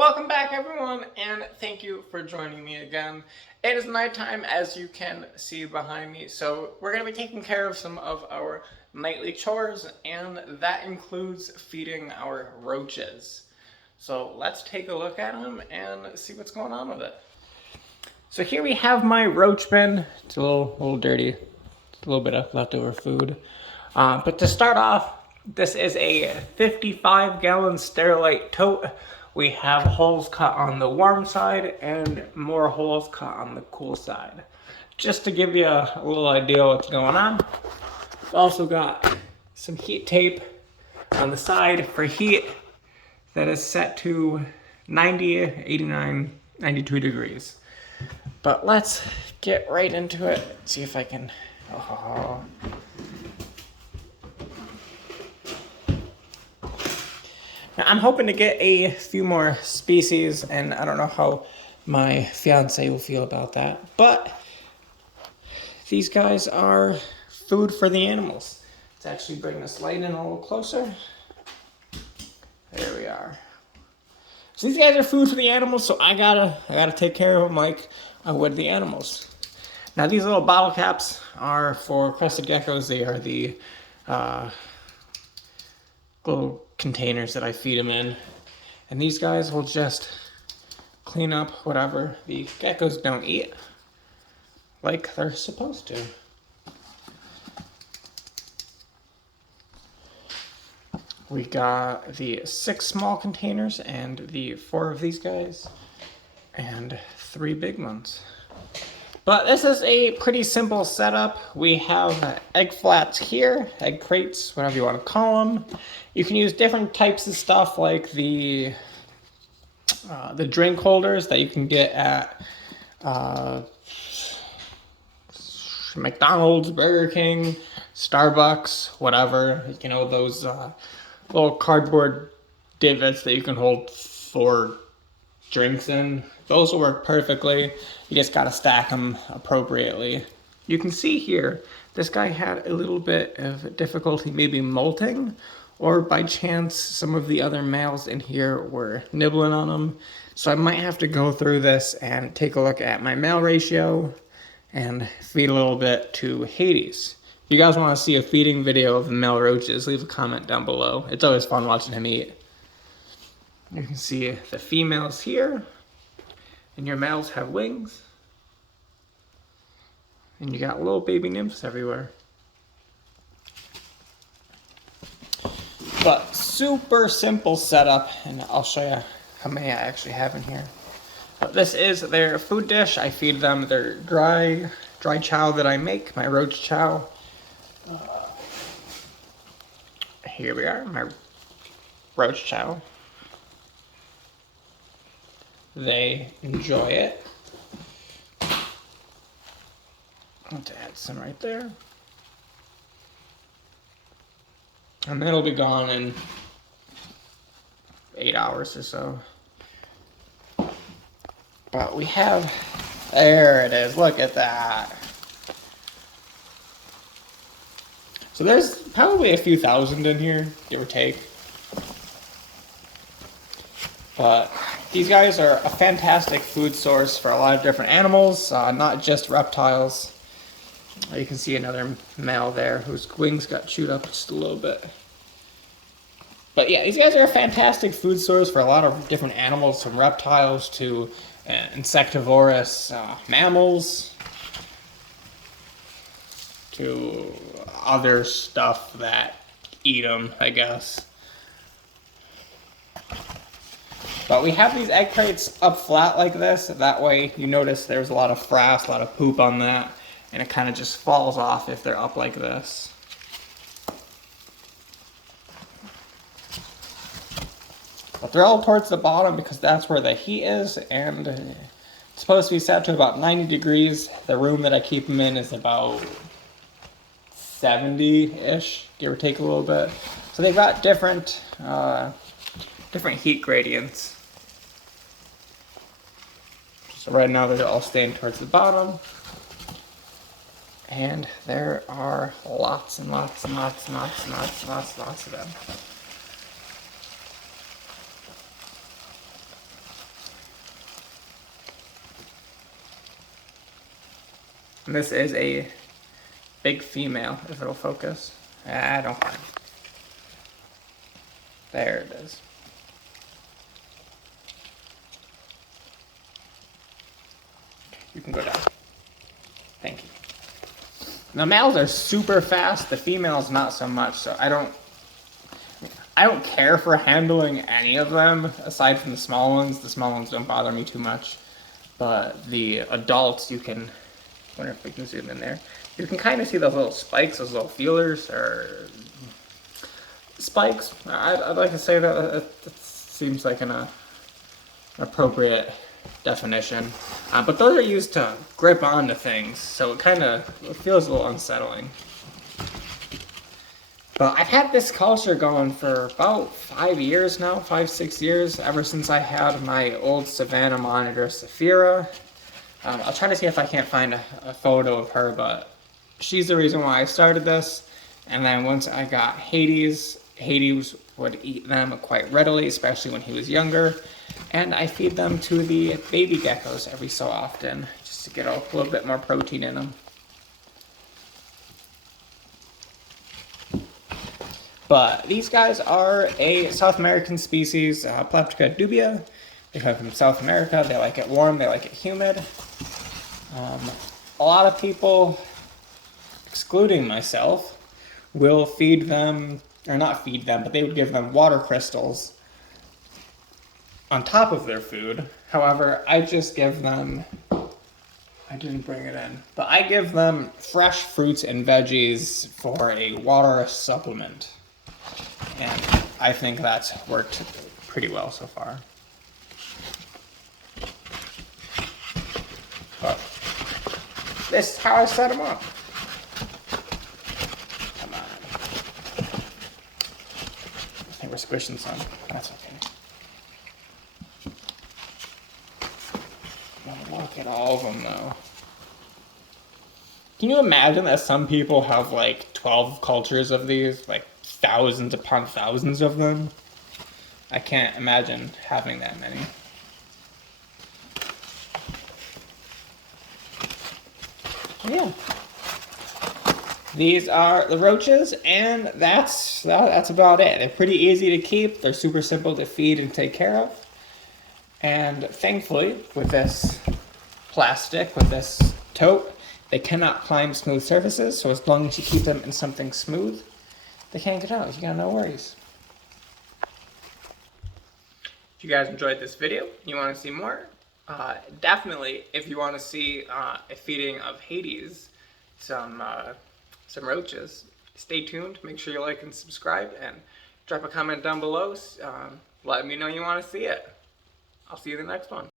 Welcome back, everyone, and thank you for joining me again. It is nighttime, as you can see behind me, so we're going to be taking care of some of our nightly chores, and that includes feeding our roaches. So let's take a look at them and see what's going on with it. So here we have my roach bin. It's a little dirty. It's a little bit of leftover food. But to start off, this is a 55-gallon Sterilite tote. We have holes cut on the warm side and more holes cut on the cool side. Just to give you a little idea what's going on. We've also got some heat tape on the side for heat that is set to 90, 89, 92 degrees. But let's get right into it. See if I can. Oh. Now, I'm hoping to get a few more species, and I don't know how my fiance will feel about that. But these guys are food for the animals. Let's actually bring this light in a little closer. There we are. So these guys are food for the animals, so I gotta take care of them like I would the animals. Now these little bottle caps are for crested geckos. They are the little containers that I feed them in. And these guys will just clean up whatever the geckos don't eat, like they're supposed to. We got the 6 small containers and the 4 of these guys and 3 big ones. But this is a pretty simple setup. We have egg flats here, egg crates, whatever you want to call them. You can use different types of stuff like the drink holders that you can get at McDonald's, Burger King, Starbucks, whatever. You know, those little cardboard divots that you can hold 4 drinks in. Those will work perfectly. You just gotta stack them appropriately. You can see here, this guy had a little bit of difficulty maybe molting, or by chance some of the other males in here were nibbling on him. So I might have to go through this and take a look at my male ratio and feed a little bit to Hades. If you guys want to see a feeding video of the male roaches, leave a comment down below. It's always fun watching him eat. You can see the females here, and your males have wings. And you got little baby nymphs everywhere. But super simple setup, and I'll show you how many I actually have in here. But this is their food dish. I feed them their dry chow that I make, my roach chow. Here we are, my roach chow. They enjoy it. Let's add some right there. And then it'll be gone in 8 hours or so. But we have, there it is, look at that. So there's probably a few thousand in here, give or take. But these guys are a fantastic food source for a lot of different animals, not just reptiles. You can see another male there whose wings got chewed up just a little bit. But yeah, these guys are a fantastic food source for a lot of different animals, from reptiles to insectivorous mammals to other stuff that eat them, I guess. But we have these egg crates up flat like this. That way you notice there's a lot of frass, a lot of poop on that, and it kind of just falls off if they're up like this. But they're all towards the bottom because that's where the heat is, and it's supposed to be set to about 90 degrees. The room that I keep them in is about 70-ish, give or take a little bit. So they've got different heat gradients. So right now they're all staying towards the bottom. And there are lots and lots and lots and lots and lots and lots and lots of them. And this is a big female, if it'll focus. I don't mind. There it is. You can go down. Thank you. The males are super fast, the females not so much, so I don't care for handling any of them, aside from the small ones. The small ones don't bother me too much. But the adults, you can, I wonder if we can zoom in there. You can kind of see those little spikes, those little feelers, or spikes. I'd like to say that it seems like an appropriate definition. But those are used to grip onto things, so it feels a little unsettling. But I've had this culture going for about 5 years now, 5-6 years, ever since I had my old Savannah monitor, Saphira. I'll try to see if I can't find a photo of her, but she's the reason why I started this. And then once I got Hades would eat them quite readily, especially when he was younger. And I feed them to the baby geckos every so often, just to get a little bit more protein in them. But these guys are a South American species, Pleptica dubia. They come from South America. They like it warm, they like it humid. A lot of people, excluding myself, will feed them, or not feed them, but they would give them water crystals on top of their food. However, I just give them, I didn't bring it in, but I give them fresh fruits and veggies for a water supplement. And I think that's worked pretty well so far. But this is how I set them up. Come on. I think we're squishing some. That's okay. Look at all of them though. Can you imagine that some people have like 12 cultures of these? Like thousands upon thousands of them? I can't imagine having that many. Yeah. These are the roaches, and that's about it. They're pretty easy to keep. They're super simple to feed and take care of. And thankfully, with this plastic, with this tote, they cannot climb smooth surfaces, so as long as you keep them in something smooth, they can't get out. You got no worries. If you guys enjoyed this video, you want to see more, definitely, if you want to see a feeding of Hades, some roaches, stay tuned. Make sure you like and subscribe, and drop a comment down below. Let me know you want to see it. I'll see you in the next one.